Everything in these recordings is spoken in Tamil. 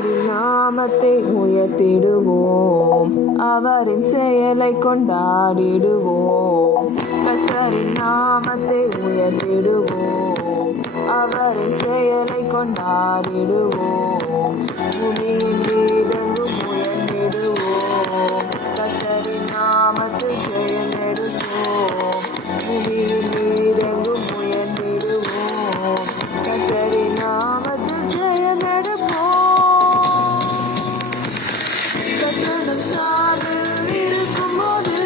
கர்த்தரின் நாமத்தை உயர்த்திடுவோம், அவரின் செயலை கொண்டாடிடுவோம். கர்த்தரின் நாமத்தை உயர்த்திடுவோம், அவரின் செயலை கொண்டாடிடுவோம். பூமியின் மீதெங்கும் உயர்ந்திடுவோம், கர்த்தரின் நாமத்தில் ஜெயம் எடுப்போம். பூமியின் மீதெங்கும் உயர்ந்திடுவோம், கர்த்தரின் நாமத்தில் ஜெயம் எடுப்போம். கர்த்தரின் சார்பில் இருக்கும்போது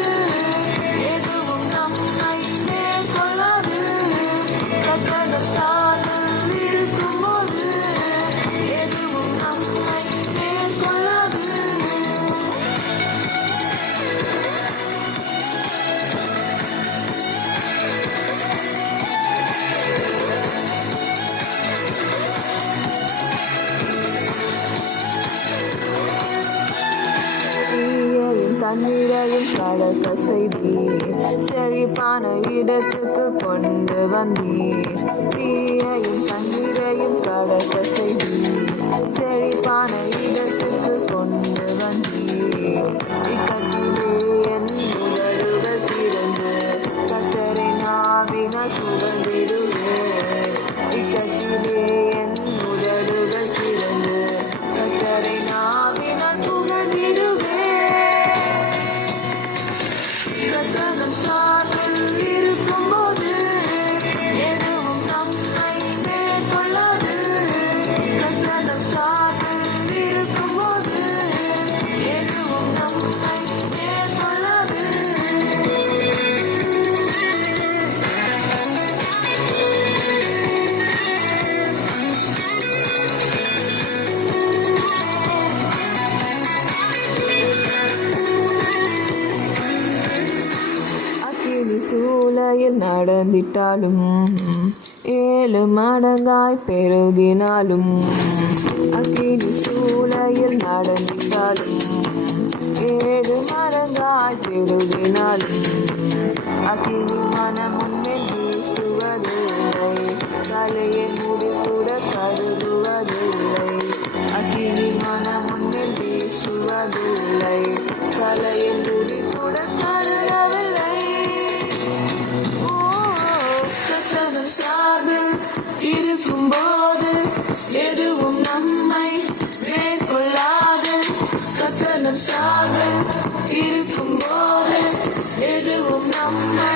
எதுவும் நம்மை மேற்கொள்ளாது. கர்த்தரின் சார்பில் இருக்கும்போது எதுவும் நம்மை மேற்கொள்ளாது. தண்ணீரையும் கடக்க செய்தீர், செழிப்பான இடத்துக்கு கொண்டு வந்தீர். தீயையும் தண்ணீரையும் கடக்க செய்தீர், செழிப்பான இடத்துக்கு கொண்டு வந்தீர். இக்கட்டிலே என் உதடுகள் திறந்து கர்த்தரை நாவினால் புகழ்ந்திடுவேன். இக்கட்டிலே என் உதடுகள் திறந்து கர்த்தரை நாவினால் புகழ்ந்திடுவேன். கர்த்தரின் சார்பில் இருக்கும்போது எதுவும் நம்மை மேற்கொள்ளாது. கர்த்தரின் சார்பில் இருக்கும்போது எதுவும் நம்மை மேற்கொள்ளாது. அக்கினி சூளையில் நடந்திட்டாலும் 7 மடங்காய் பெருகினாலும், அக்கினி சூளையில் நடந்திட்டாலும் 7 மடங்காய் பெருகினாலும், அக்கினி மனம் முன்மேல் வீசுவதில்லை, தலையின் முடி கூட கருதுவதில்லை. அக்கினி மனம் முன்மேல் வீசுவதில்லை, தலையின் முடி கூட கருதவில்லை. கர்த்தரின் சார்பில் இருக்கும்போது எதுவும் நம்மை மேற்கொள்ளாது. கர்த்தரின் சார்பில் இருக்கும்போது எதுவும் நம்மை